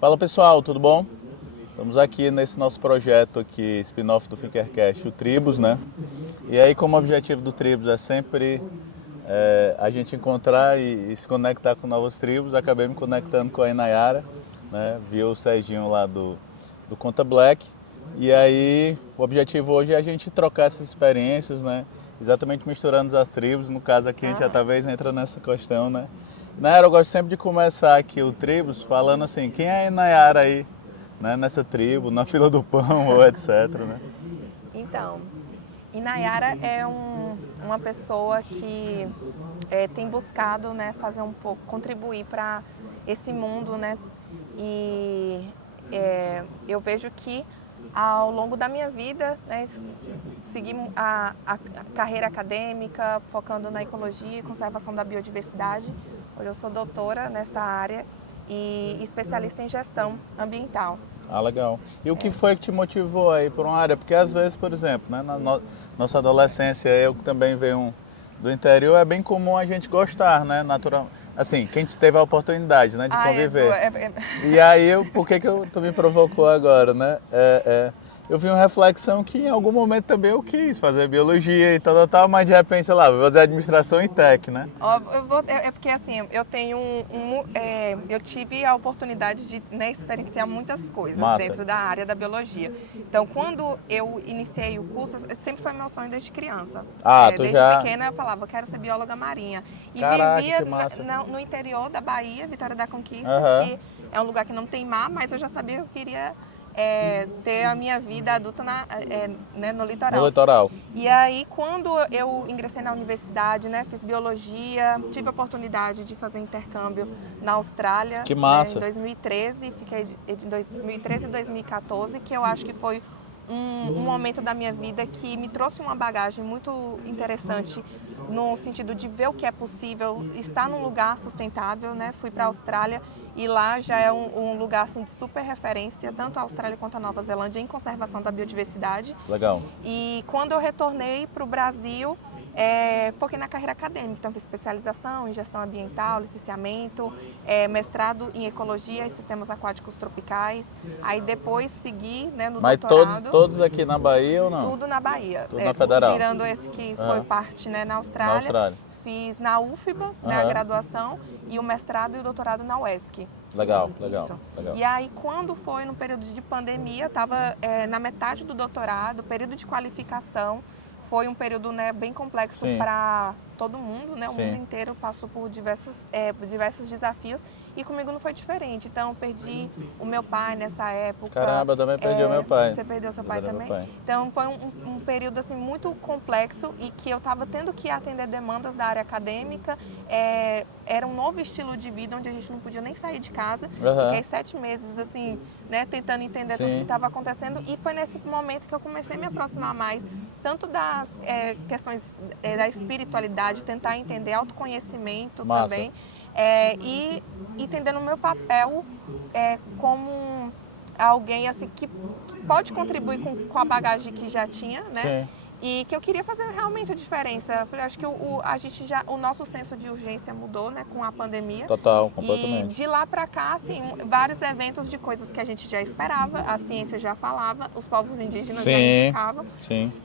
Fala pessoal, tudo bom? Estamos aqui nesse nosso projeto aqui, spin-off do Finkercast, o Tribos, né? E aí, como objetivo do Tribos é sempre a gente encontrar e se conectar com novas tribos, acabei me conectando com a Inayara, né? Vi o Serginho lá do Conta Black. E aí, o objetivo hoje é a gente trocar essas experiências, né? Exatamente misturando as tribos. No caso aqui, a gente já talvez entra nessa questão, né? Nayara, eu gosto sempre de começar aqui o Tribos falando assim, quem é a Inayara aí, né? Nessa tribo, na fila do pão ou etc, né? Então, Inayara é uma pessoa que tem buscado, né, fazer um pouco, contribuir para esse mundo, né? E eu vejo que ao longo da minha vida, né, segui a carreira acadêmica, focando na ecologia e conservação da biodiversidade. Hoje eu sou doutora nessa área e especialista em gestão ambiental. Ah, legal. E o que foi que te motivou aí por uma área? Porque às vezes, por exemplo, né, na nossa adolescência, eu que também venho do interior, é bem comum a gente gostar, né, natural. Assim, quem teve a oportunidade, né, de conviver. E aí, por que tu me provocou agora, né? Eu vi uma reflexão que em algum momento também eu quis fazer biologia e tal, mas de repente, sei lá, vou fazer administração e tech, né? É porque assim, eu tenho eu tive a oportunidade de, né, experienciar muitas coisas dentro da área da biologia. Então, quando eu iniciei o curso, sempre foi meu sonho desde criança. Desde pequena eu falava, quero ser bióloga marinha. E vivia no interior da Bahia, Vitória da Conquista, que é um lugar que não tem mar, mas eu já sabia que eu queria ter a minha vida adulta né, no litoral. No litoral. E aí, quando eu ingressei na universidade, né, fiz biologia, tive a oportunidade de fazer intercâmbio na Austrália. Que massa! Em 2013, fiquei de 2013 e 2014, que eu acho que foi um momento da minha vida que me trouxe uma bagagem muito interessante no sentido de ver o que é possível estar num lugar sustentável, né? Fui para a Austrália e lá já é um lugar assim, de super referência, tanto a Austrália quanto a Nova Zelândia, em conservação da biodiversidade. Legal. E quando eu retornei para o Brasil, foquei na carreira acadêmica, então fiz especialização em gestão ambiental, licenciamento, mestrado em ecologia e sistemas aquáticos tropicais. Aí depois segui, né, no doutorado. Mas todos aqui na Bahia ou não? Tudo na Bahia. Tudo na Federal? Tirando esse que foi parte, né, na Austrália. Na Austrália. Fiz na UFBA, né, a graduação, e o mestrado e o doutorado na UESC. Legal. E aí, quando foi no período de pandemia, estava na metade do doutorado, período de qualificação. Foi um período, né, bem complexo para todo mundo, né? O mundo inteiro passou por diversos desafios e comigo não foi diferente. Então, eu perdi o meu pai nessa época. Caramba, eu também perdi o meu pai. Você perdeu seu pai também? Então, foi um período assim, muito complexo e que eu estava tendo que atender demandas da área acadêmica. Era um novo estilo de vida onde a gente não podia nem sair de casa. Fiquei 7 meses assim, né, tentando entender tudo que estava acontecendo. E foi nesse momento que eu comecei a me aproximar mais, tanto das questões da espiritualidade, tentar entender autoconhecimento também, e entendendo o meu papel como alguém assim, que pode contribuir com a bagagem que já tinha, né? E que eu queria fazer realmente a diferença. Eu falei, acho que o nosso senso de urgência mudou, né, com a pandemia. Total, completamente. E de lá para cá, assim, vários eventos de coisas que a gente já esperava, a ciência já falava, os povos indígenas já indicavam.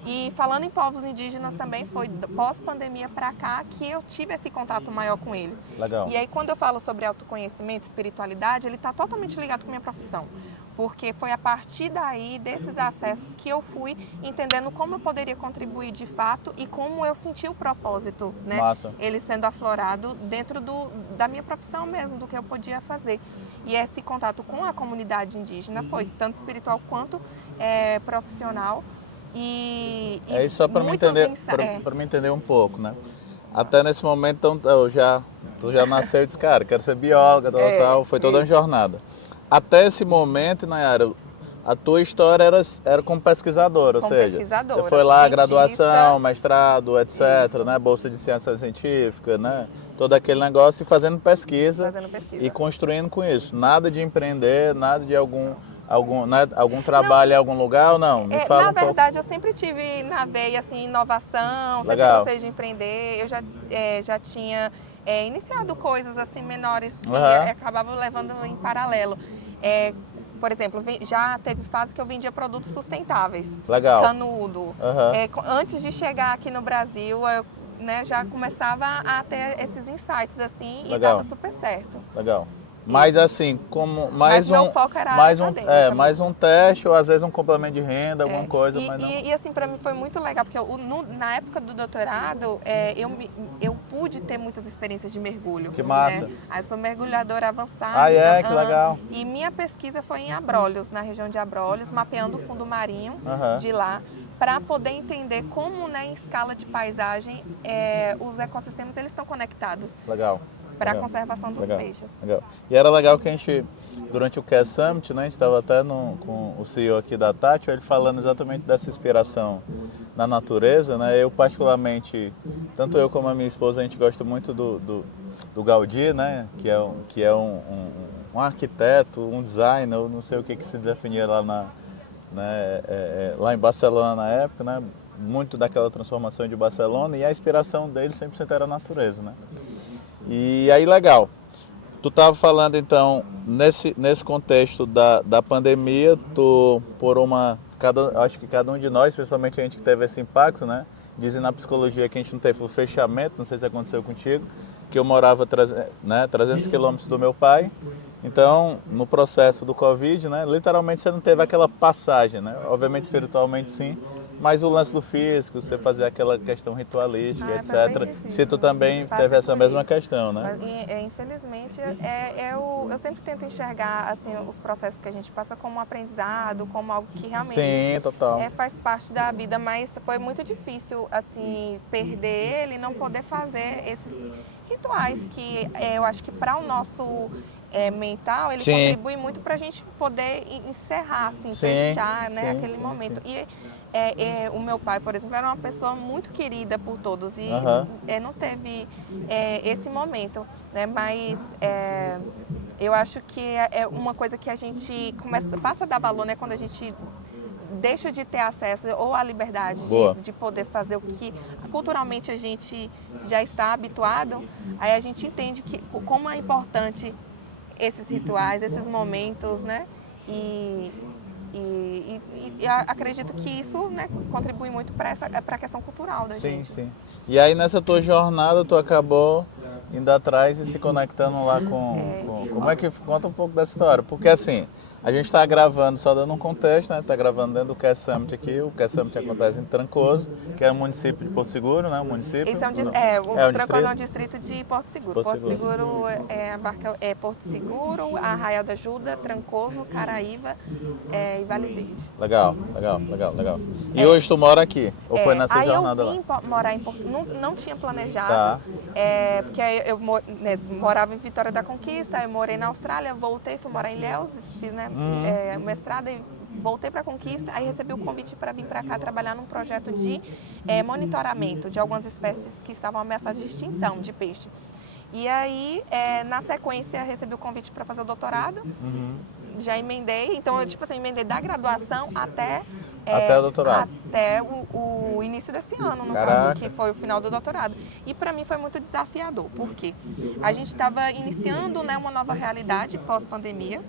E falando em povos indígenas também, foi pós-pandemia para cá que eu tive esse contato maior com eles. Legal. E aí, quando eu falo sobre autoconhecimento, espiritualidade, ele está totalmente ligado com a minha profissão. Porque foi a partir daí, desses acessos, que eu fui entendendo como eu poderia contribuir de fato e como eu senti o propósito, né? Ele sendo aflorado dentro da minha profissão mesmo, do que eu podia fazer. E esse contato com a comunidade indígena foi tanto espiritual quanto profissional. É isso só para me entender um pouco, né? Até nesse momento, então, tu já nasceu e disse, cara, quero ser bióloga, tal, foi toda uma jornada. Até esse momento, Nayara, a tua história era como pesquisadora, ou seja, você foi lá, graduação, mestrado, etc, né, bolsa de ciência científica, né, todo aquele negócio e fazendo pesquisa e construindo com isso. Nada de empreender, nada de algum algum trabalho em algum lugar ou não? Me fala Na um pouco. verdade, eu sempre tive na veia assim, inovação, sempre Legal. gostei de empreender. Eu já tinha iniciado coisas assim menores que acabavam levando em paralelo. Por exemplo, já teve fase que eu vendia produtos sustentáveis. Legal. Canudo. Antes de chegar aqui no Brasil, eu já começava a ter esses insights assim e dava super certo. Legal. Mas assim, como meu foco era mais um teste ou às vezes um complemento de renda, alguma coisa, mas não. E assim, para mim foi muito legal, porque na época do doutorado, eu pude ter muitas experiências de mergulho. Que massa. Aí eu sou mergulhadora avançada. Que legal. E minha pesquisa foi em Abrolhos, na região de Abrolhos, mapeando o fundo marinho de lá, para poder entender como, em escala de paisagem, os ecossistemas eles estão conectados. Legal. Para a conservação dos peixes. Legal. E era legal que a gente, durante o CAS Summit, a gente estava até com o CEO aqui da Tátil, ele falando exatamente dessa inspiração na natureza, né? Eu particularmente, tanto eu como a minha esposa, a gente gosta muito do Gaudí, né? Que é um arquiteto, um designer, eu não sei o que se definia lá lá em Barcelona na época, né? Muito daquela transformação de Barcelona, e a inspiração dele 100% era a natureza, né? E aí, legal. Tu estava falando, então, nesse contexto da pandemia, acho que cada um de nós, principalmente a gente que teve esse impacto, né? Dizem na psicologia que a gente não teve o fechamento, não sei se aconteceu contigo, que eu morava 300 quilômetros do meu pai. Então, no processo do Covid, né? Literalmente você não teve aquela passagem, né? Obviamente, espiritualmente, sim. Mas o lance do físico, você fazer aquela questão ritualística, etc. Se tu também teve essa mesma questão, né? Mas, infelizmente, eu sempre tento enxergar assim, os processos que a gente passa como aprendizado, como algo que realmente faz parte da vida, mas foi muito difícil assim, perder ele e não poder fazer esses rituais que eu acho que para o nosso mental, ele contribui muito para a gente poder encerrar, assim, fechar aquele momento. E o meu pai, por exemplo, era uma pessoa muito querida por todos e não teve esse momento, né? Mas eu acho que é uma coisa que a gente passa a dar valor, né? Quando a gente deixa de ter acesso ou a liberdade de poder fazer o que culturalmente a gente já está habituado, aí a gente entende como é importante esses rituais, esses momentos, né? E acredito que isso, né, contribui muito para a questão cultural da gente. Sim. E aí nessa tua jornada tu acabou indo atrás e se conectando lá com como é que conta um pouco dessa história? Porque assim, a gente está gravando, só dando um contexto, né? Está gravando dentro do CAS Summit aqui. O CAS Summit acontece em Trancoso, que é o município de Porto Seguro, né? O município. Esse Trancoso é um distrito de Porto Seguro. Porto Seguro abarca Porto Seguro, Arraial da Ajuda, Trancoso, Caraíva e Vale Verde. Legal. E hoje tu mora aqui? Ou foi nessa jornada lá? Aí eu vim morar em Porto, não tinha planejado, porque eu morava em Vitória da Conquista, eu morei na Austrália, voltei, fui morar em Ilhéus, fiz mestrado e voltei para a Conquista, aí recebi o convite para vir para cá trabalhar num projeto de monitoramento de algumas espécies que estavam ameaçadas de extinção de peixe. E aí, na sequência, recebi o convite para fazer o doutorado, já emendei, então eu emendei da graduação até o doutorado. Até o início desse ano, no caso, que foi o final do doutorado. E para mim foi muito desafiador, porque a gente estava iniciando uma nova realidade pós-pandemia.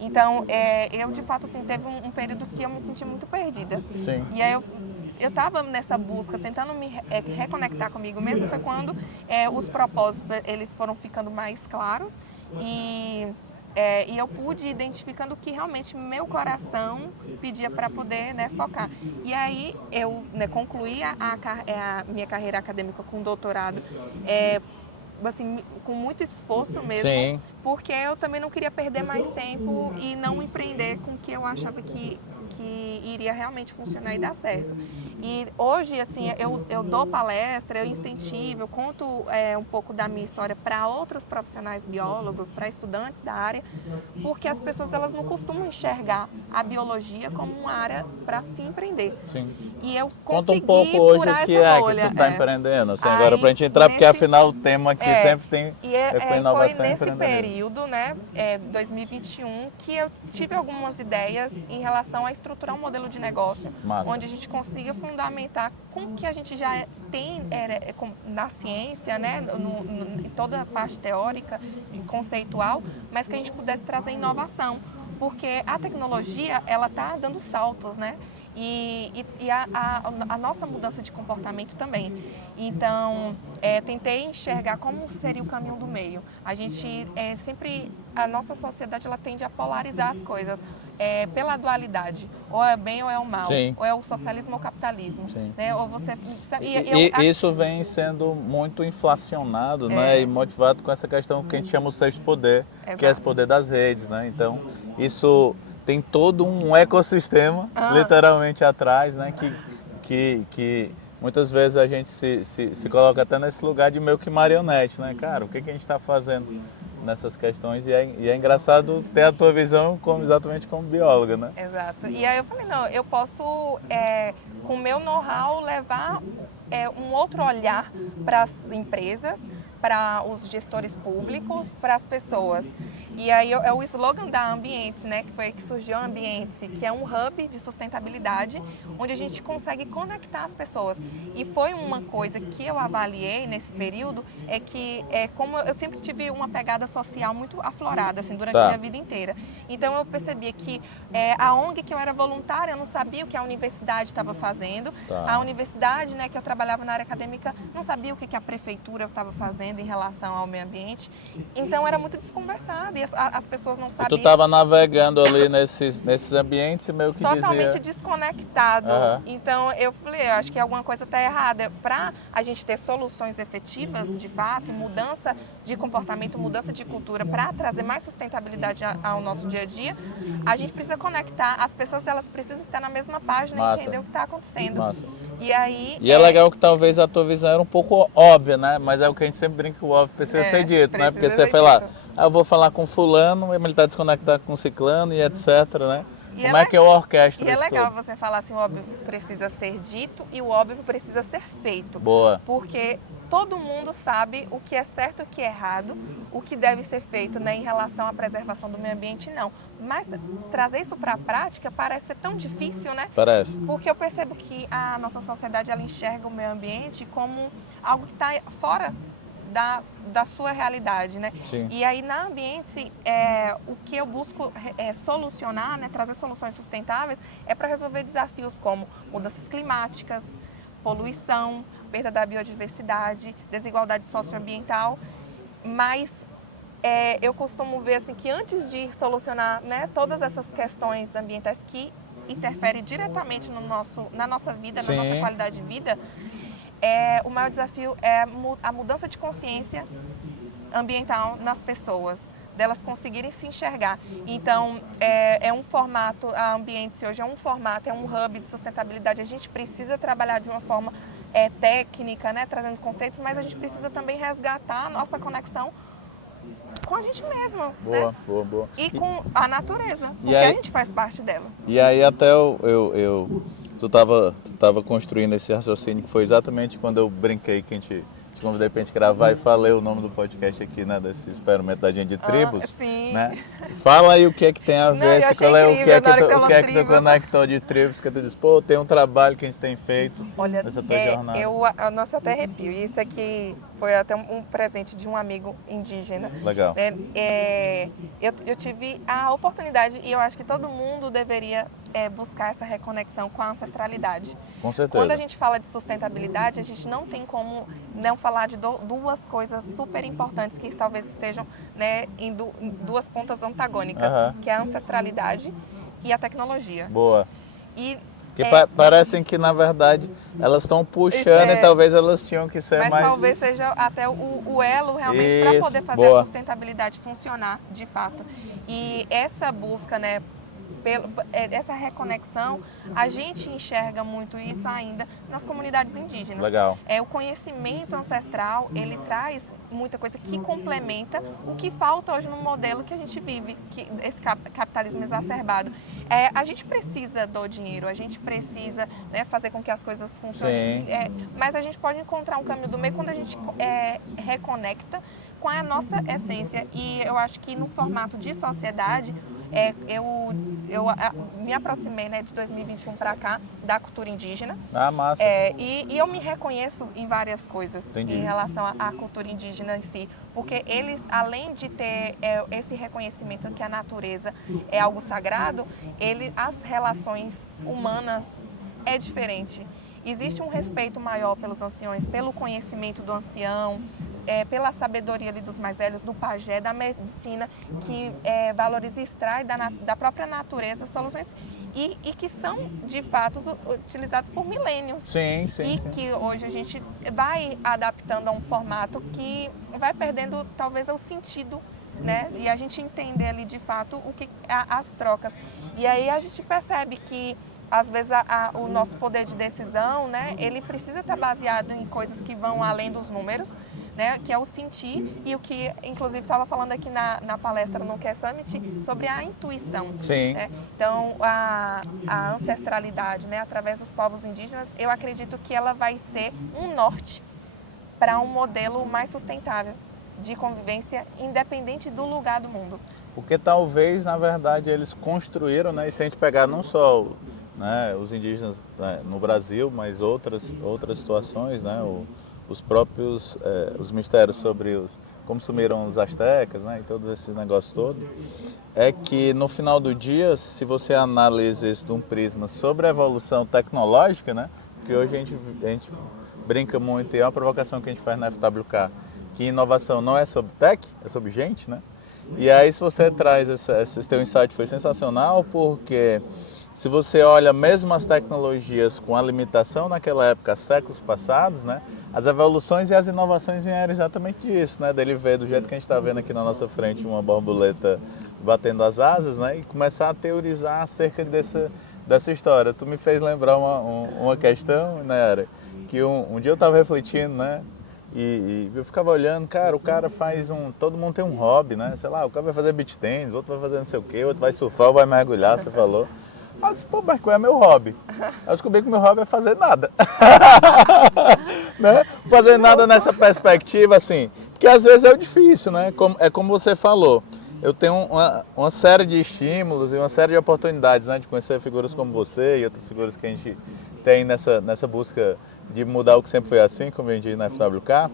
Então, eu de fato, assim, teve um período que eu me senti muito perdida. Sim. E aí eu estava nessa busca, tentando me reconectar comigo mesmo, foi quando os propósitos, eles foram ficando mais claros e eu pude ir identificando o que realmente meu coração pedia para poder focar. E aí eu concluí a minha carreira acadêmica com doutorado, assim, com muito esforço mesmo, porque eu também não queria perder mais tempo e não empreender com o que eu achava que que iria realmente funcionar e dar certo. E hoje, assim, eu dou palestra, eu incentivo, eu conto um pouco da minha história para outros profissionais biólogos, para estudantes da área, porque as pessoas elas não costumam enxergar a biologia como uma área para se empreender. Sim. E eu Conta um consegui pouco hoje furar o que essa é bolha. que tu tá empreendendo, assim, Aí, agora pra gente entrar, porque nesse- afinal o tema aqui sempre tem com foi inovação e nesse empreendedorismo. período, né, 2021, que eu tive algumas ideias em relação a estruturar um modelo de negócio, Massa. onde a gente consiga fundamentar com o que a gente já tem na ciência, né, em toda a parte teórica e conceitual, mas que a gente pudesse trazer inovação, porque a tecnologia ela está dando saltos, né? E a nossa mudança de comportamento também. Então, tentei enxergar como seria o caminho do meio. A gente a nossa sociedade ela tende a polarizar as coisas pela dualidade. Ou é bem ou é o mal. Sim. Ou é o socialismo ou o capitalismo. Sim. Né? Ou você... Isso vem sendo muito inflacionado, né, e motivado com essa questão que a gente chama o sexto poder, que é esse poder das redes, né? Então, isso tem todo um ecossistema, literalmente, atrás, né? Que muitas vezes a gente se coloca até nesse lugar de meio que marionete, né? Cara, o que a gente está fazendo nessas questões? E é engraçado ter a tua visão exatamente como bióloga, né? Exato. E aí eu falei, não, eu posso, com o meu know-how, levar um outro olhar para as empresas, para os gestores públicos, para as pessoas. E aí é o slogan da Ambiente, né, que foi aí que surgiu a Ambiente, que é um hub de sustentabilidade, onde a gente consegue conectar as pessoas. E foi uma coisa que eu avaliei nesse período, que como eu sempre tive uma pegada social muito aflorada, assim, durante a minha vida inteira. Então eu percebia que a ONG que eu era voluntária, eu não sabia o que a universidade estava fazendo. A universidade, né, que eu trabalhava na área acadêmica, não sabia o que a prefeitura estava fazendo em relação ao meio ambiente. Então era muito desconversado. As pessoas não sabiam. E tu estava navegando ali nesses ambientes e meio que totalmente dizia... desconectado. Então eu falei, eu acho que alguma coisa está errada. Para a gente ter soluções efetivas, de fato, e mudança de comportamento, mudança de cultura, para trazer mais sustentabilidade ao nosso dia a dia, a gente precisa conectar. As pessoas elas precisam estar na mesma página e entender o que está acontecendo. Massa. E aí... E é legal que talvez a tua visão era um pouco óbvia, né? Mas é o que a gente sempre brinca, que o óbvio precisa ser dito, né? Porque você foi lá, eu vou falar com fulano, ele está desconectado com ciclano e etc, né? Como é que eu orquestro isso? E é legal tudo? você falar assim, o óbvio precisa ser dito e o óbvio precisa ser feito. Boa. Porque todo mundo sabe o que é certo e o que é errado, o que deve ser feito, né, em relação à preservação do meio ambiente, não. Mas trazer isso para a prática parece ser tão difícil, né? Parece. Porque eu percebo que a nossa sociedade ela enxerga o meio ambiente como algo que está fora da sua realidade, né? Sim. E aí na Ambiente, o que eu busco solucionar, né, trazer soluções sustentáveis, é para resolver desafios como mudanças climáticas, poluição, perda da biodiversidade, desigualdade socioambiental, mas eu costumo ver assim que antes de solucionar, né, todas essas questões ambientais que interferem diretamente na nossa vida, na nossa qualidade de vida, o maior desafio é a mudança de consciência ambiental nas pessoas, delas conseguirem se enxergar. Então, é um formato, a Ambiente hoje é um formato, é um hub de sustentabilidade. A gente precisa trabalhar de uma forma técnica, né, trazendo conceitos, mas a gente precisa também resgatar a nossa conexão com a gente mesma. Boa, né? boa. E com a natureza, porque aí, a gente faz parte dela. E aí até tu tava construindo esse raciocínio, que foi exatamente quando eu brinquei que a gente te convidei pra gente gravar e falei o nome do podcast aqui, né, desse experimento da gente de tribos, sim. né? Fala aí o que é que tem a ver, Não, o que é que tu conectou de tribos, que tu disse, pô, tem um trabalho que a gente tem feito nessa tua jornada. Nossa, até arrepio. Isso aqui foi até um presente de um amigo indígena. Legal. Eu tive a oportunidade, e eu acho que todo mundo deveria buscar essa reconexão com a ancestralidade. Com certeza. Quando a gente fala de sustentabilidade, a gente não tem como não falar de duas coisas super importantes que talvez estejam, né, em duas pontas antagônicas, que é a ancestralidade e a tecnologia. Boa. E que parecem que, na verdade, elas estão puxando e talvez elas tinham que ser mas mais... Mas talvez seja até o elo realmente para poder fazer a sustentabilidade funcionar de fato. E essa busca, né, essa reconexão, a gente enxerga muito isso ainda nas comunidades indígenas. Legal. O conhecimento ancestral, ele traz muita coisa que complementa o que falta hoje no modelo que a gente vive, esse capitalismo exacerbado. A gente precisa do dinheiro, a gente precisa, né, fazer com que as coisas funcionem, mas a gente pode encontrar um caminho do meio quando a gente reconecta com a nossa essência. E eu acho que no formato de sociedade, eu me aproximei, né, de 2021 para cá da cultura indígena. Massa. E eu me reconheço em várias coisas. Entendi. Em relação à cultura indígena em si. Porque eles, além de ter esse reconhecimento que a natureza é algo sagrado, as relações humanas é diferente. Existe um respeito maior pelos anciões, pelo conhecimento do ancião, pela sabedoria ali dos mais velhos, do pajé, da medicina, que valoriza e extrai da própria natureza soluções e que são, de fato, utilizados por milênios. Sim. Que hoje a gente vai adaptando a um formato que vai perdendo, talvez, o sentido, né? E a gente entender ali, de fato, as trocas. E aí a gente percebe que, às vezes, o nosso poder de decisão, né, ele precisa estar baseado em coisas que vão além dos números, né, que é o sentir, e o que, inclusive, estava falando aqui na palestra no Care Summit, sobre a intuição. Sim. Né? Então, a ancestralidade, né, através dos povos indígenas, eu acredito que ela vai ser um norte para um modelo mais sustentável de convivência, independente do lugar do mundo. Porque talvez, na verdade, eles construíram, né, e se a gente pegar não só, né, os indígenas, né, no Brasil, mas outras situações, né, os próprios os mistérios sobre como sumiram os astecas, né, e todo esse negócio todo, é que no final do dia, se você analisa isso de um prisma sobre a evolução tecnológica, né, porque hoje a gente brinca muito, e é uma provocação que a gente faz na FWK, que inovação não é sobre tech, é sobre gente, né? E aí, se você traz esse teu insight, foi sensacional, porque se você olha mesmo as tecnologias com a limitação naquela época, séculos passados, né? As evoluções e as inovações vieram exatamente disso, né? Dele ver, do jeito que a gente está vendo aqui na nossa frente, uma borboleta batendo as asas, né? E começar a teorizar acerca dessa história. Tu me fez lembrar uma questão, né, Ara? Que um dia eu estava refletindo, né? E eu ficava olhando, cara, o cara faz todo mundo tem um hobby, né? Sei lá, o cara vai fazer beach tennis, outro vai fazer não sei o quê, outro vai surfar, outro vai mergulhar, você falou. Aí eu disse, pô, mas qual é meu hobby? Aí eu descobri que meu hobby é fazer nada. Né? Fazer nada nessa perspectiva, assim, que às vezes é o difícil, né? Como você falou, eu tenho uma série de estímulos e uma série de oportunidades, né? De conhecer figuras como você e outras figuras que a gente tem nessa busca de mudar o que sempre foi assim, como eu disse na FWK,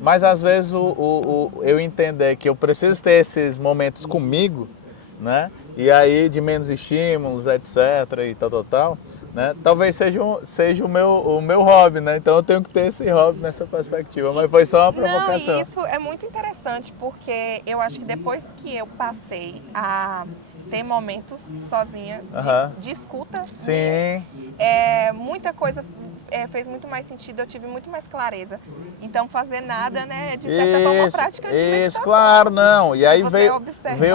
mas às vezes eu entender que eu preciso ter esses momentos comigo, né? E aí de menos estímulos, etc, e tal, né? Talvez seja o meu hobby, né? Então eu tenho que ter esse hobby nessa perspectiva, mas foi só uma provocação. Não, e isso é muito interessante, porque eu acho que depois que eu passei a ter momentos sozinha de escuta, sim, muita coisa fez muito mais sentido, eu tive muito mais clareza. Então, fazer nada, né, de certa forma, uma prática de meditação. Isso, claro, não. E aí veio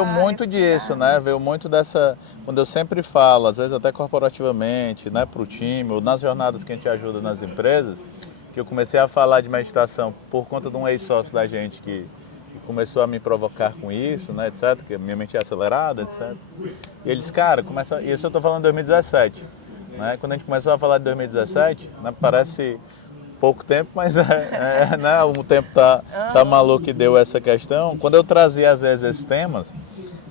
muito respirar. disso, né? Veio muito dessa, quando eu sempre falo, às vezes até corporativamente, né, para o time, ou nas jornadas que a gente ajuda nas empresas, que eu comecei a falar de meditação por conta de um ex-sócio da gente que começou a me provocar com isso, né, etc, que minha mente é acelerada, etc. E eles, cara, isso eu estou falando em 2017. Né? Quando a gente começou a falar de 2017, né, parece pouco tempo, mas né, o tempo tá maluco e deu essa questão. Quando eu trazia às vezes esses temas,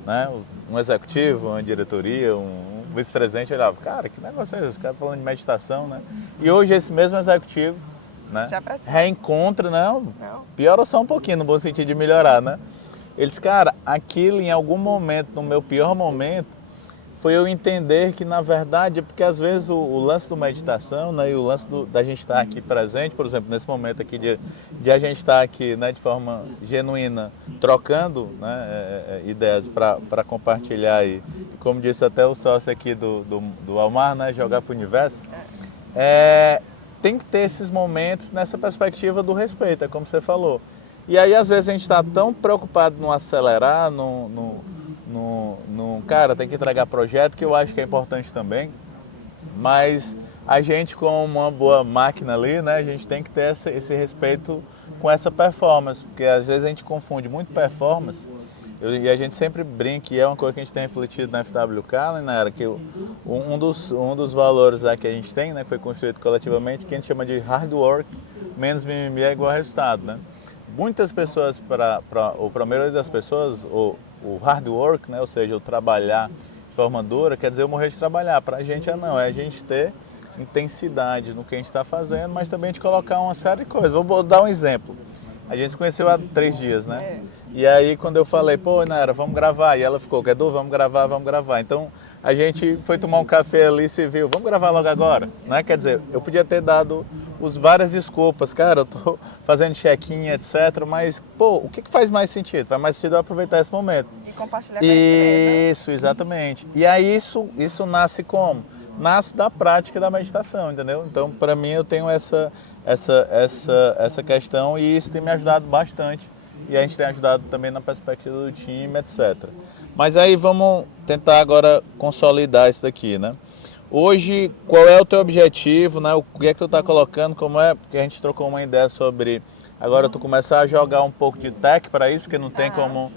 né, um executivo, uma diretoria, um vice-presidente olhava, cara, que negócio é esse? Esse cara falando de meditação, né? E hoje esse mesmo executivo, né, reencontra, não, piora só um pouquinho, no bom sentido de melhorar, né? Eles, cara, aquilo em algum momento, no meu pior momento, foi eu entender que, na verdade, é porque às vezes o lance do meditação, né, e o lance da gente estar aqui presente, por exemplo, nesse momento aqui de a gente estar aqui, né, de forma genuína, trocando, né, ideias para compartilhar e, como disse até o sócio aqui do Almar, né, jogar para o universo, tem que ter esses momentos nessa perspectiva do respeito, é como você falou. E aí, às vezes, a gente está tão preocupado no acelerar, no cara, tem que entregar projeto, que eu acho que é importante também, mas a gente, como uma boa máquina ali, né, a gente tem que ter esse respeito com essa performance, porque às vezes a gente confunde muito performance, e a gente sempre brinca, e é uma coisa que a gente tem refletido na FWK, né, era que um dos valores lá que a gente tem, né, que foi construído coletivamente, que a gente chama de hard work, menos mimimi é igual a resultado, né? Muitas pessoas, para a maioria das pessoas, o hard work, né, ou seja, o trabalhar de forma dura, quer dizer eu morrer de trabalhar. Para a gente não, é a gente ter intensidade no que a gente está fazendo, mas também a gente colocar uma série de coisas. Vou dar um exemplo. A gente se conheceu há 3 dias, né? E aí quando eu falei, pô, Nara, vamos gravar, e ela ficou, Edu, vamos gravar. Então a gente foi tomar um café ali e se viu, vamos gravar logo agora, né? Quer dizer, eu podia ter dado várias desculpas, cara, eu tô fazendo check-in, etc, mas, pô, o que faz mais sentido? Faz mais sentido eu aproveitar esse momento. E compartilhar com a empresa. Isso, exatamente. E aí isso nasce como? Nasce da prática da meditação, entendeu? Então, para mim, eu tenho essa questão e isso tem me ajudado bastante. E a gente tem ajudado também na perspectiva do time, etc. Mas aí vamos tentar agora consolidar isso daqui, né? Hoje, qual é o teu objetivo, né? O que é que tu está colocando, como é? Porque a gente trocou uma ideia sobre agora tu começar a jogar um pouco de tech para isso, porque não tem como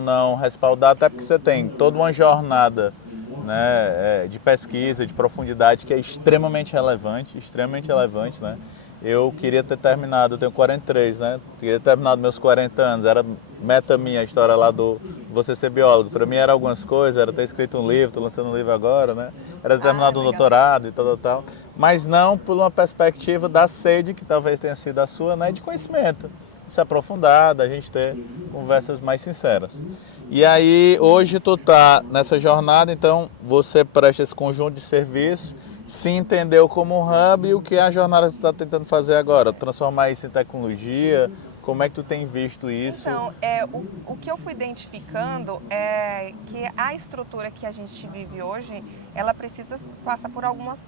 não respaldar, até porque você tem toda uma jornada, né, de pesquisa, de profundidade que é extremamente relevante, né? Eu queria ter terminado, eu tenho 43, né? Queria ter terminado meus 40 anos, era meta minha a história lá do você ser biólogo. Para mim era algumas coisas, era ter escrito um livro, estou lançando um livro agora, né? Era ter terminado um doutorado e tal. Mas não por uma perspectiva da sede, que talvez tenha sido a sua, né? De conhecimento, de se aprofundar, da gente ter conversas mais sinceras. E aí, hoje tu tá nessa jornada, então você presta esse conjunto de serviços, se entendeu como um hub, e o que é a jornada que tu está tentando fazer agora? Transformar isso em tecnologia? Como é que tu tem visto isso? Então, o que eu fui identificando é que a estrutura que a gente vive hoje, ela precisa passar por algumas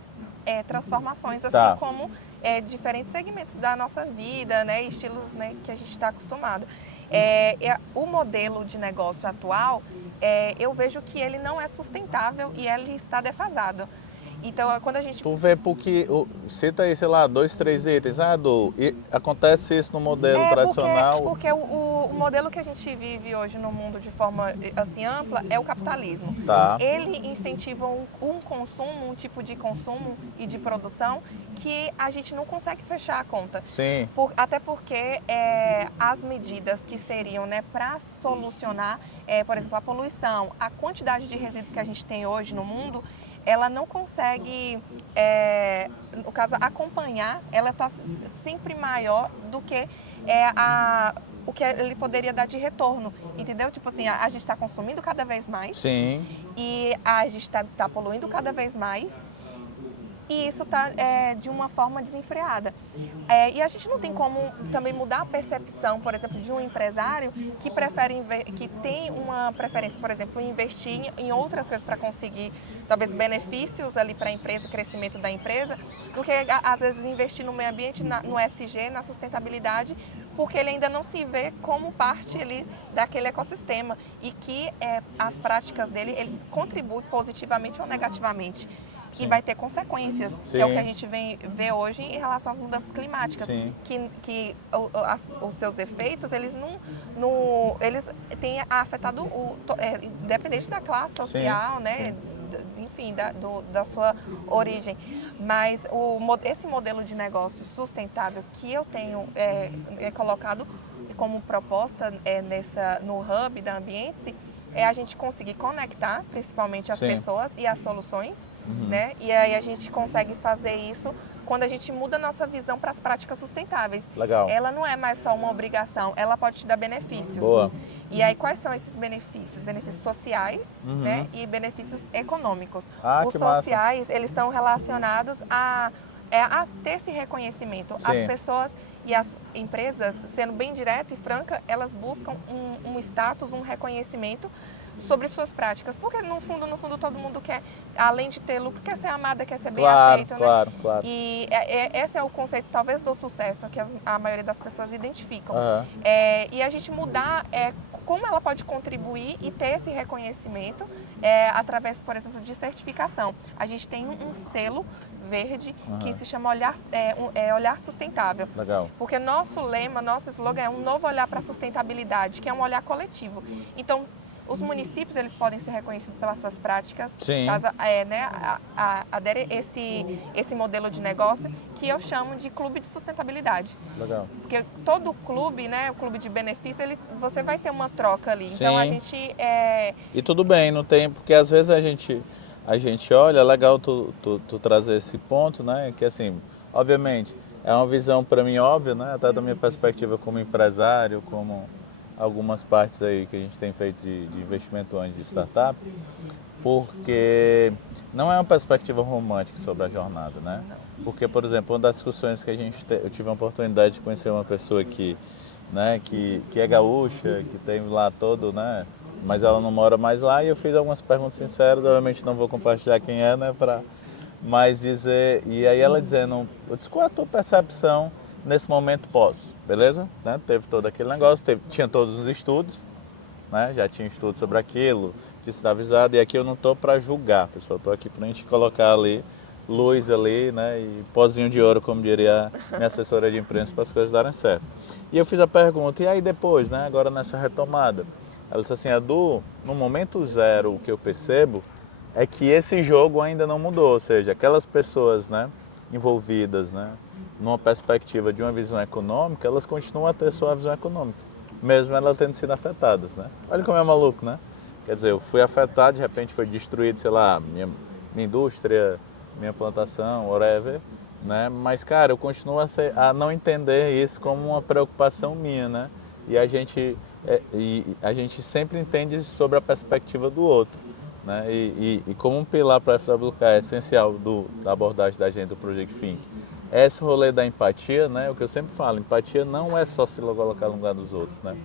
transformações, assim como diferentes segmentos da nossa vida, né, estilos, né, que a gente está acostumado. O modelo de negócio atual, eu vejo que ele não é sustentável e ele está defasado. Então, quando a gente... Tu vê porque, cita aí, sei lá, 2, 3 itens. Acontece isso no modelo tradicional? Porque o modelo que a gente vive hoje no mundo de forma assim ampla é o capitalismo. Tá. Ele incentiva um consumo, um tipo de consumo e de produção que a gente não consegue fechar a conta. Sim. Até porque as medidas que seriam, né, para solucionar, por exemplo, a poluição, a quantidade de resíduos que a gente tem hoje no mundo, ela não consegue, no caso, acompanhar, ela está sempre maior do que o que ele poderia dar de retorno, entendeu? Tipo assim, a gente está consumindo cada vez mais. Sim. E a gente está poluindo cada vez mais. E isso está de uma forma desenfreada. E a gente não tem como também mudar a percepção, por exemplo, de um empresário que que tem uma preferência, por exemplo, em investir em outras coisas para conseguir, talvez, benefícios ali para a empresa, crescimento da empresa, do que, às vezes, investir no meio ambiente, no SG, na sustentabilidade, porque ele ainda não se vê como parte ali daquele ecossistema e que as práticas dele ele contribuem positivamente ou negativamente. Sim. E vai ter consequências, Sim. que é o que a gente vê hoje em relação às mudanças climáticas, que os seus efeitos, eles eles têm afetado, independente da classe social, Sim. né, enfim, da sua origem. Mas esse modelo de negócio sustentável que eu tenho colocado como proposta no Hub da Ambiente, é a gente conseguir conectar, principalmente as Sim. pessoas e as soluções, né? E aí a gente consegue fazer isso quando a gente muda a nossa visão para as práticas sustentáveis. Legal. Ela não é mais só uma obrigação, ela pode te dar benefícios. Boa. E aí quais são esses benefícios? Benefícios sociais, né? E benefícios econômicos. Os sociais, massa. Eles estão relacionados a ter esse reconhecimento. Sim. As pessoas e as empresas, sendo bem direta e franca, elas buscam um status, um reconhecimento sobre suas práticas. Porque no fundo, todo mundo quer, além de ter lucro, quer ser amada, quer ser bem aceita, né? Claro. E esse é o conceito, talvez, do sucesso que a maioria das pessoas identificam. Uhum. E a gente mudar como ela pode contribuir e ter esse reconhecimento através, por exemplo, de certificação. A gente tem um selo verde que se chama Olhar Sustentável. Legal. Porque nosso lema, nosso slogan é um novo olhar para a sustentabilidade, que é um olhar coletivo. Então, os municípios, eles podem ser reconhecidos pelas suas práticas, caso aderem esse modelo de negócio, que eu chamo de clube de sustentabilidade. Legal. Porque todo clube, né, o clube de benefício, você vai ter uma troca ali. Então, Sim. a gente... E tudo bem, não tem... Porque às vezes a gente olha, é legal tu trazer esse ponto, né, que assim, obviamente, é uma visão para mim óbvia, né, até da minha perspectiva como empresário, como algumas partes aí que a gente tem feito de investimento antes de startup, porque não é uma perspectiva romântica sobre a jornada, né? Porque, por exemplo, uma das discussões que eu tive a oportunidade de conhecer uma pessoa que é gaúcha, que tem lá todo, né? Mas ela não mora mais lá, e eu fiz algumas perguntas sinceras, obviamente não vou compartilhar quem é, né? Mas dizer, e aí ela dizendo, eu disse, qual é a tua percepção nesse momento pós, beleza? Né? Teve todo aquele negócio, tinha todos os estudos, né? Já tinha estudo sobre aquilo, tinha sido avisado, e aqui eu não estou para julgar, pessoal, estou aqui para a gente colocar ali, luz ali, né? E pozinho de ouro, como diria minha assessora de imprensa, para as coisas darem certo. E eu fiz a pergunta, e aí depois, né? Agora nessa retomada, ela disse assim, Edu, no momento zero, o que eu percebo é que esse jogo ainda não mudou, ou seja, aquelas pessoas, né, envolvidas, né, numa perspectiva de uma visão econômica, elas continuam a ter sua visão econômica, mesmo elas tendo sido afetadas, né? Olha como é maluco, né? Quer dizer, eu fui afetado, de repente foi destruído, sei lá, minha indústria, minha plantação, whatever, né? Mas, cara, eu continuo a não entender isso como uma preocupação minha, né? E a gente sempre entende sobre a perspectiva do outro, né? E como um pilar para a FWK é essencial da abordagem da gente do Project Think, esse rolê da empatia, né? O que eu sempre falo, empatia não é só se colocar no lugar dos outros, né?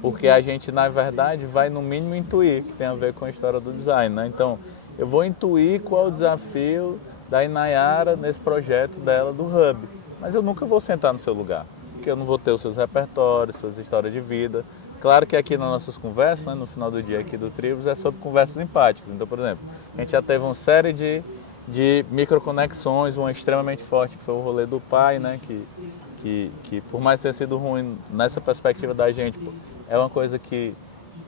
Porque a gente, na verdade, vai no mínimo intuir, que tem a ver com a história do design, né? Então, eu vou intuir qual é o desafio da Inayara nesse projeto dela do Hub, mas eu nunca vou sentar no seu lugar, porque eu não vou ter os seus repertórios, suas histórias de vida. Claro que aqui nas nossas conversas, né, no final do dia aqui do Tribos, é sobre conversas empáticas. Então, por exemplo, a gente já teve uma série de microconexões, uma extremamente forte, que foi o rolê do pai, né, que por mais ter sido ruim nessa perspectiva da gente, é uma coisa que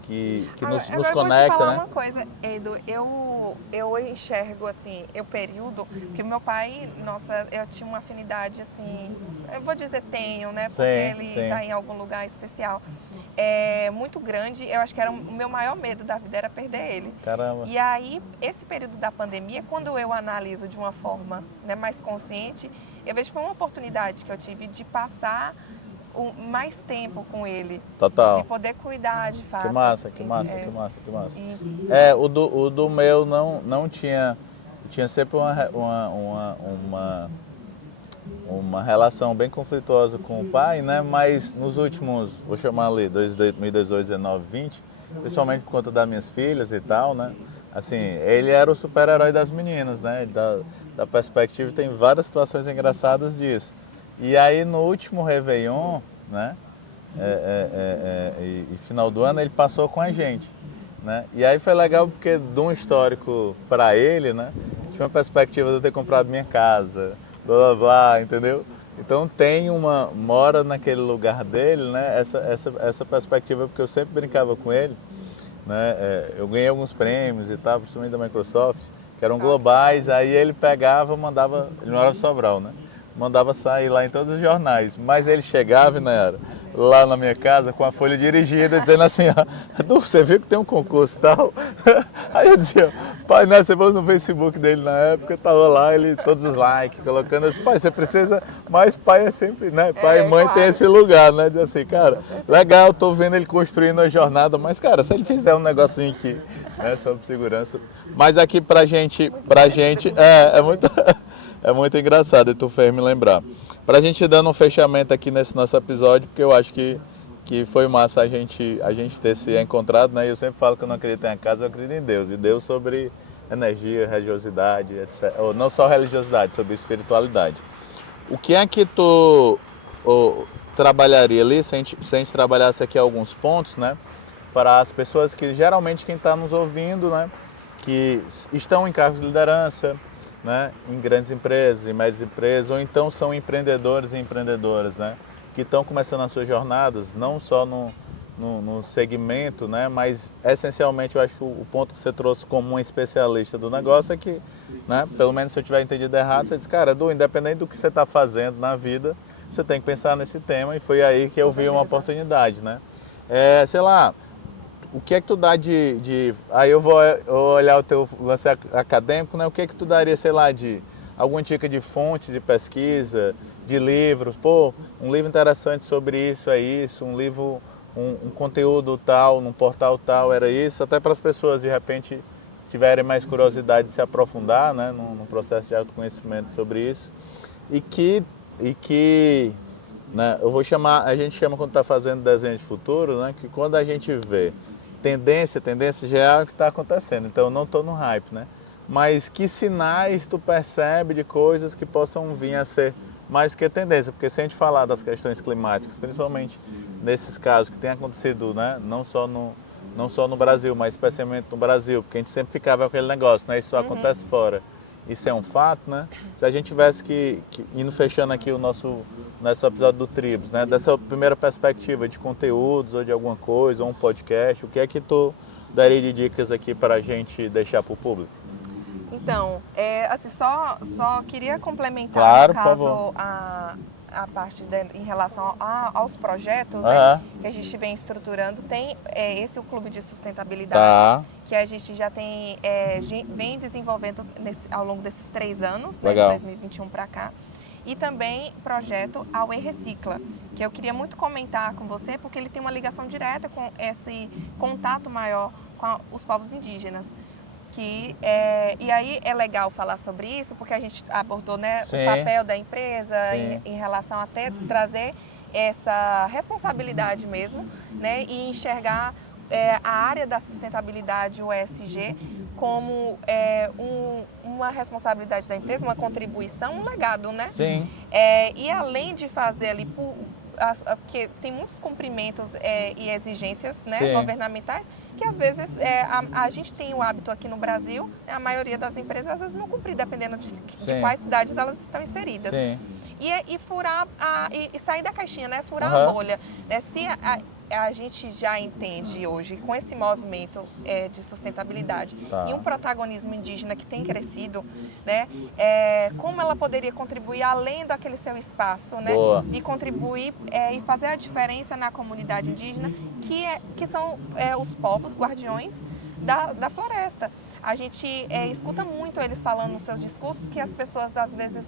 nos conecta, vou te falar né? uma coisa, Edu, eu enxergo assim, o período que o meu pai, nossa, eu tinha uma afinidade assim, eu vou dizer tenho, né, porque ele está em algum lugar especial, muito grande. Eu acho que era o meu maior medo da vida era perder ele. Caramba. E aí, esse período da pandemia, quando eu analiso de uma forma, né, mais consciente, eu vejo que foi uma oportunidade que eu tive de passar mais tempo com ele. Total. De poder cuidar, de fato. Que massa. O do meu não tinha sempre uma relação bem conflituosa com o pai, né? Mas nos últimos, vou chamar ali, 2018, 19, 20, principalmente por conta das minhas filhas e tal, né? Assim, ele era o super-herói das meninas, né? Da perspectiva, tem várias situações engraçadas disso. E aí no último Réveillon, né? E final do ano ele passou com a gente, né? E aí foi legal porque de um histórico para ele, né? Tinha uma perspectiva de eu ter comprado minha casa, blá blá blá, entendeu? Então mora naquele lugar dele, né? Essa perspectiva, porque eu sempre brincava com ele, né? Eu ganhei alguns prêmios e tal, principalmente da Microsoft, que eram globais. Aí ele pegava, mandava, ele morava em Sobral, né? Mandava sair lá em todos os jornais, mas ele chegava, né, lá na minha casa com a folha dirigida, dizendo assim, Edu, você viu que tem um concurso e tal? Aí eu dizia, pai, né, você falou no Facebook dele na época, tava lá, ele, todos os likes, colocando, eu disse, pai, você precisa, mas pai é sempre, né, pai e mãe claro. Tem esse lugar, né, de assim, cara, legal, tô vendo ele construindo a jornada, mas, cara, se ele fizer um negocinho aqui, né, sobre segurança, mas aqui pra gente é muito engraçado, e tu fez me lembrar. Pra gente dando um fechamento aqui nesse nosso episódio, porque eu acho que foi massa a gente ter se encontrado, né? Eu sempre falo que eu não acredito em casa, eu acredito em Deus. E Deus sobre energia, religiosidade, etc. Ou não só religiosidade, sobre espiritualidade. O que é que tu trabalharia ali, se a gente trabalhasse aqui alguns pontos, né? para as pessoas que geralmente quem está nos ouvindo, né, que estão em cargos de liderança, né, em grandes empresas, em médias empresas, ou então são empreendedores e empreendedoras, né, que estão começando as suas jornadas, não só no segmento, né, mas essencialmente eu acho que o ponto que você trouxe como um especialista do negócio é que, né, pelo menos se eu tiver entendido errado, você disse, cara, Edu, independente do que você está fazendo na vida, você tem que pensar nesse tema, e foi aí que eu vi uma oportunidade, né. Sei lá, o que é que tu dá aí eu vou olhar o teu lance acadêmico, né, o que é que tu daria, sei lá, de alguma dica de fontes de pesquisa, de livros, pô, um livro interessante sobre isso, é isso, um livro, um conteúdo tal, num portal tal, era isso, até para as pessoas de repente tiverem mais curiosidade de se aprofundar, né, num processo de autoconhecimento sobre isso, e que né, eu vou chamar, a gente chama quando está fazendo desenho de futuro, né, que quando a gente vê tendência já é o que está acontecendo, então eu não estou no hype, né, mas que sinais tu percebe de coisas que possam vir a ser mais do que tendência, porque se a gente falar das questões climáticas, principalmente nesses casos que tem acontecido, né, não só no Brasil, mas especialmente no Brasil, porque a gente sempre ficava com aquele negócio, né, isso só acontece fora. Isso é um fato, né? Se a gente tivesse indo fechando aqui o nosso episódio do Tribos, né, dessa primeira perspectiva de conteúdos ou de alguma coisa, ou um podcast, o que é que tu daria de dicas aqui para a gente deixar para o público? Então, assim, só queria complementar, claro, no caso, a parte em relação aos projetos, né, que a gente vem estruturando. Tem esse o Clube de Sustentabilidade, que a gente já tem, vem desenvolvendo ao longo desses 3 anos, né, de 2021 para cá. E também projeto Aue Recicla, que eu queria muito comentar com você, porque ele tem uma ligação direta com esse contato maior com os povos indígenas. E aí é legal falar sobre isso, porque a gente abordou, né, o papel da empresa em relação a até trazer essa responsabilidade mesmo, né, e enxergar a área da sustentabilidade, o ESG, como uma responsabilidade da empresa, uma contribuição, um legado, né? Sim. E além de fazer ali, porque tem muitos cumprimentos e exigências, né, governamentais, que às vezes a gente tem o hábito aqui no Brasil, né, a maioria das empresas às vezes não cumprir, dependendo de quais cidades elas estão inseridas. Sim. E furar, e sair da caixinha, né, furar a bolha. Né, se a gente já entende hoje, com esse movimento de sustentabilidade e um protagonismo indígena que tem crescido, né, como ela poderia contribuir além daquele seu espaço, né, e contribuir e fazer a diferença na comunidade indígena, que são os povos guardiões da floresta. A gente escuta muito eles falando nos seus discursos que as pessoas às vezes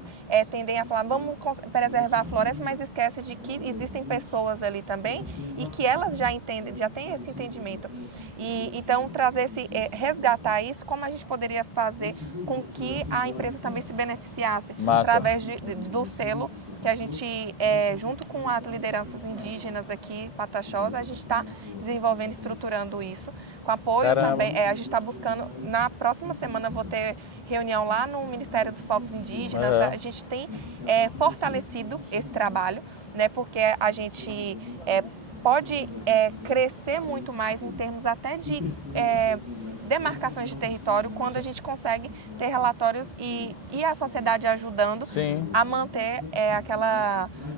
tendem a falar vamos preservar a floresta, mas esquece de que existem pessoas ali também e que elas já entendem, já têm esse entendimento. E então trazer resgatar isso, como a gente poderia fazer com que a empresa também se beneficiasse através do selo que a gente, junto com as lideranças indígenas aqui, Pataxós, a gente está desenvolvendo, estruturando isso. Com apoio também, a gente está buscando, na próxima semana eu vou ter reunião lá no Ministério dos Povos Indígenas, a gente tem fortalecido esse trabalho, né, porque a gente pode crescer muito mais em termos até de demarcações de território, quando a gente consegue ter relatórios e a sociedade ajudando a manter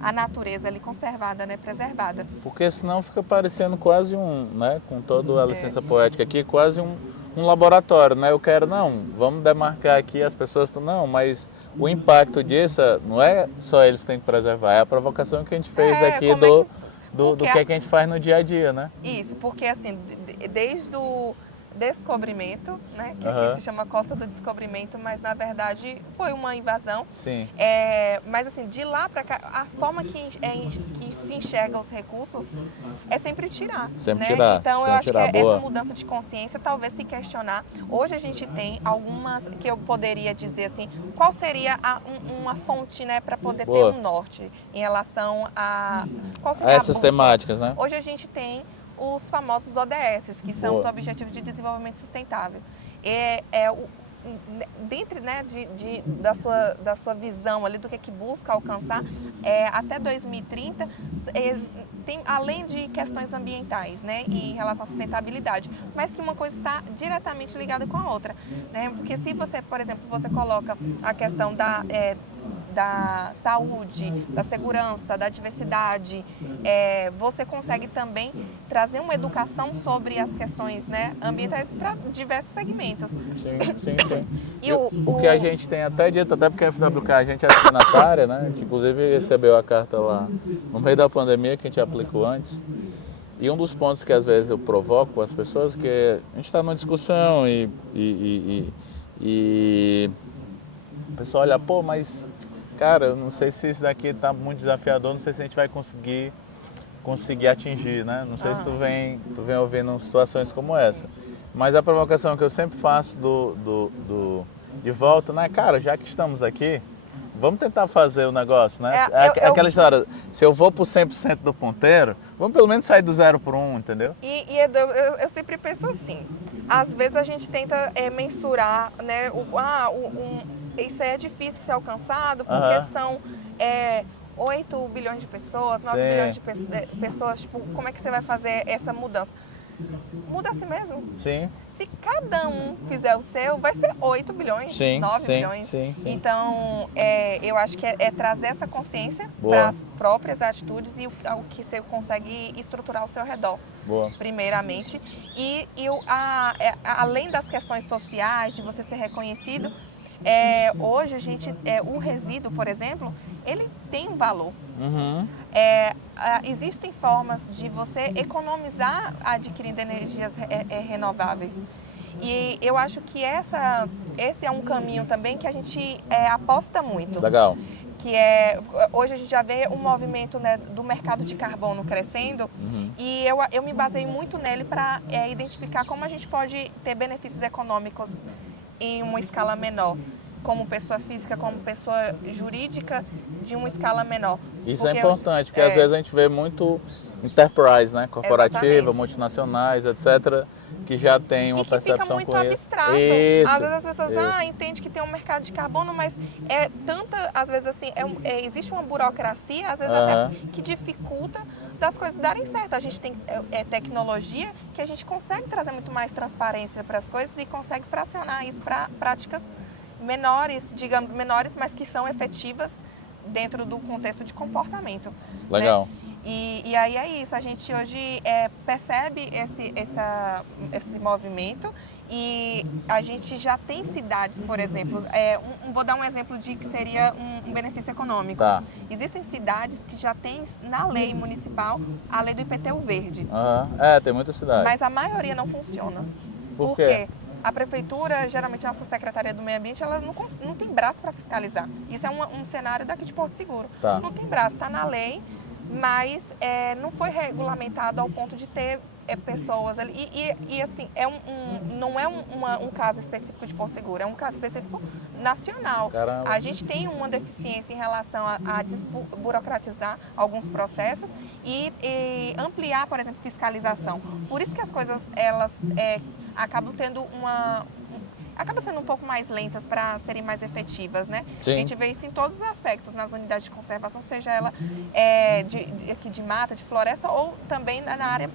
a natureza ali conservada, né, preservada. Porque senão fica parecendo quase né, com toda a licença poética aqui, quase um laboratório, né? Eu quero, vamos demarcar aqui, as pessoas estão, mas o impacto disso não é só eles que têm que preservar, é a provocação que a gente fez aqui do que a gente faz no dia a dia, né? Isso, porque assim, desde o descobrimento, né, que aqui se chama Costa do Descobrimento, mas na verdade foi uma invasão. Sim. Mas assim, de lá para cá, a forma que se enxerga os recursos é sempre tirar. Sempre né? tirar. Então sempre eu acho tirar. que essa mudança de consciência, talvez se questionar. Hoje a gente tem algumas que eu poderia dizer assim, qual seria uma fonte, né, para poder ter um norte em relação a qual seria essas temáticas, né? Hoje a gente tem os famosos ODS, que são os Objetivos de Desenvolvimento Sustentável. dentro, né, da sua visão ali do que busca alcançar, até 2030, tem, além de questões ambientais, né, em relação à sustentabilidade, mas que uma coisa está diretamente ligada com a outra, né? Porque se você, por exemplo, você coloca a questão da saúde, da segurança, da diversidade, você consegue também trazer uma educação sobre as questões, né, ambientais para diversos segmentos. Sim. E o que a gente tem até dito, até porque a FWK a gente é signatária, né? A gente inclusive recebeu a carta lá no meio da pandemia que a gente aplicou antes. E um dos pontos que às vezes eu provoco com as pessoas, que a gente está numa discussão e o pessoal olha, pô, mas cara, eu não sei se isso daqui está muito desafiador, não sei se a gente vai conseguir atingir, né? Não sei se tu vem ouvindo situações como essa. Mas a provocação que eu sempre faço de volta, né? Cara, já que estamos aqui, vamos tentar fazer o negócio, né? Aquela história, se eu vou pro 100% do ponteiro, vamos pelo menos sair do 0 para 1, entendeu? Eu sempre penso assim, às vezes a gente tenta mensurar, né? Isso é difícil ser alcançado, porque são 8 bilhões de pessoas, 9 bilhões de pessoas, tipo, como é que você vai fazer essa mudança? Muda assim mesmo. Sim. Se cada um fizer o seu, vai ser 8 bilhões, 9 bilhões. Sim. Então, eu acho que é trazer essa consciência para as próprias atitudes e o que você consegue estruturar ao seu redor. Boa. Primeiramente. Além das questões sociais, de você ser reconhecido, hoje a gente, o resíduo, por exemplo, ele tem um valor. Existem formas de você economizar adquirindo energias renováveis. E eu acho que esse é um caminho também que a gente aposta muito. Legal. Que hoje a gente já vê um movimento, né, do mercado de carbono crescendo, e eu me baseio muito nele para identificar como a gente pode ter benefícios econômicos em uma escala menor, como pessoa física, como pessoa jurídica, de uma escala menor. Isso é importante, porque às vezes a gente vê muito enterprise, né? Corporativa, exatamente, multinacionais, etc., que já tem uma percepção com isso. Fica muito abstrato. Às vezes as pessoas entendem que tem um mercado de carbono, mas às vezes assim, existe uma burocracia, às vezes até que dificulta das coisas darem certo. A gente tem tecnologia que a gente consegue trazer muito mais transparência para as coisas e consegue fracionar isso para práticas menores, mas que são efetivas dentro do contexto de comportamento. Legal. Né? E aí é isso, a gente hoje percebe esse movimento e a gente já tem cidades, por exemplo, vou dar um exemplo de que seria um benefício econômico. Tá. Existem cidades que já têm na lei municipal a lei do IPTU verde. Tem muitas cidades. Mas a maioria não funciona. Por quê? A prefeitura, geralmente a nossa Secretaria do Meio Ambiente, ela não tem braço para fiscalizar. Isso é um cenário daqui de Porto Seguro. Tá. Não tem braço, está na lei, mas não foi regulamentado ao ponto de ter pessoas ali. E assim, não é um caso específico de Porto Seguro, é um caso específico nacional. Caramba. A gente tem uma deficiência em relação a desburocratizar alguns processos e ampliar, por exemplo, fiscalização. Por isso que as coisas, elas acabam tendo acaba sendo um pouco mais lentas para serem mais efetivas, né? Sim. A gente vê isso em todos os aspectos, nas unidades de conservação, seja ela aqui de mata, de floresta, ou também na área,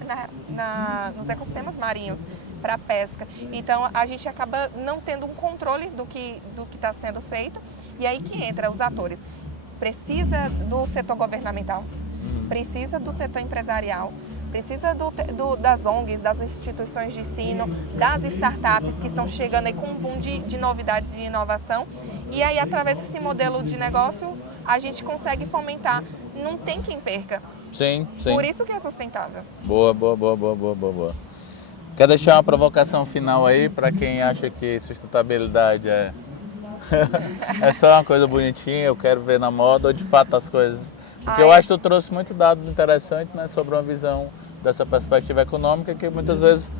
nos ecossistemas marinhos, para pesca. Então, a gente acaba não tendo um controle do que está sendo feito, e aí que entra os atores. Precisa do setor governamental, precisa do setor empresarial, precisa das ONGs, das instituições de ensino, das startups que estão chegando aí com um boom de novidades e inovação. E aí, através desse modelo de negócio, a gente consegue fomentar. Não tem quem perca. Sim. Por isso que é sustentável. Boa. Quer deixar uma provocação final aí para quem acha que sustentabilidade é só uma coisa bonitinha, eu quero ver na moda, ou de fato as coisas... Porque eu acho que tu trouxe muito dado interessante, né, sobre uma visão dessa perspectiva econômica que muitas vezes,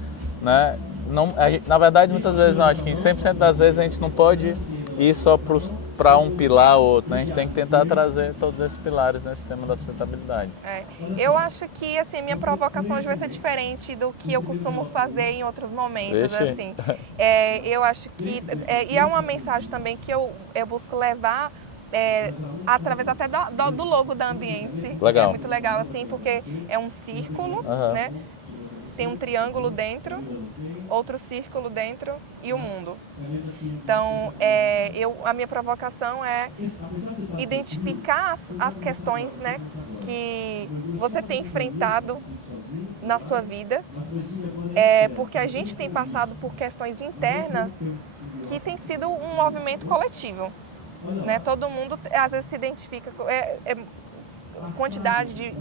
na verdade, muitas vezes não, acho que em 100% das vezes a gente não pode ir só para para um pilar ou outro, né? A gente tem que tentar trazer todos esses pilares nesse tema da sustentabilidade. Eu acho que assim, minha provocação hoje vai ser diferente do que eu costumo fazer em outros momentos. Assim. Eu acho que... e é uma mensagem também que eu busco levar através até do logo da Ambiente. Legal. É muito legal, assim, porque é um círculo, né? Tem um triângulo dentro, outro círculo dentro e o mundo. Então, a minha provocação é identificar as questões, né, que você tem enfrentado na sua vida, porque a gente tem passado por questões internas que tem sido um movimento coletivo. Né? Todo mundo, às vezes, se identifica com quantidade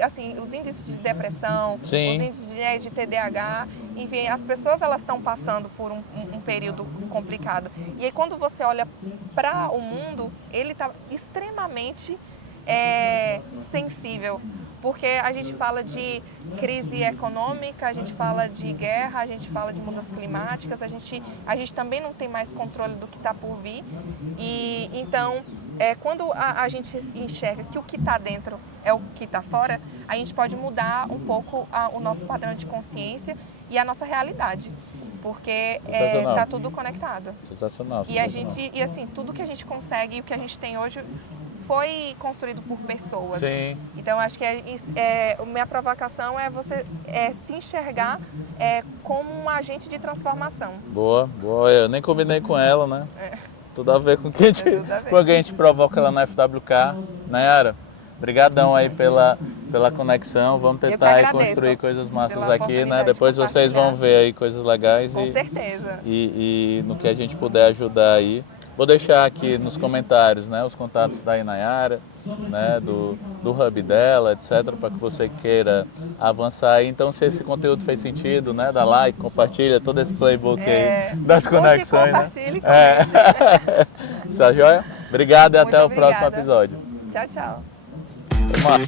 assim, os índices de depressão, Sim. os índices de TDAH, enfim, as pessoas elas estão passando por um período complicado. E aí quando você olha para o mundo, ele está extremamente sensível, porque a gente fala de crise econômica, a gente fala de guerra, a gente fala de mudanças climáticas, a gente também não tem mais controle do que está por vir. E então, quando a gente enxerga que o que está dentro é o que está fora, a gente pode mudar um pouco o nosso padrão de consciência e a nossa realidade, porque está tudo conectado. Sensacional. E assim, tudo que a gente consegue e o que a gente tem hoje foi construído por pessoas. Sim. Então, acho que minha provocação é você se enxergar como um agente de transformação. Boa. Eu nem combinei com ela, né? Tudo a ver com o que a gente provoca lá na FWK. Nayara, brigadão aí pela conexão. Vamos tentar construir coisas massas aqui, né? Depois vocês vão ver aí coisas legais. Com certeza. E no que a gente puder ajudar aí. Vou deixar aqui nos comentários, né, os contatos da Nayara, né, do hub dela, etc, para que você queira avançar aí. Então, se esse conteúdo fez sentido, né, dá like, compartilha todo esse playbook aí das conexões. Compartilhe, né? Tá joia? Obrigado e até o próximo episódio. Tchau, tchau. Vamos lá.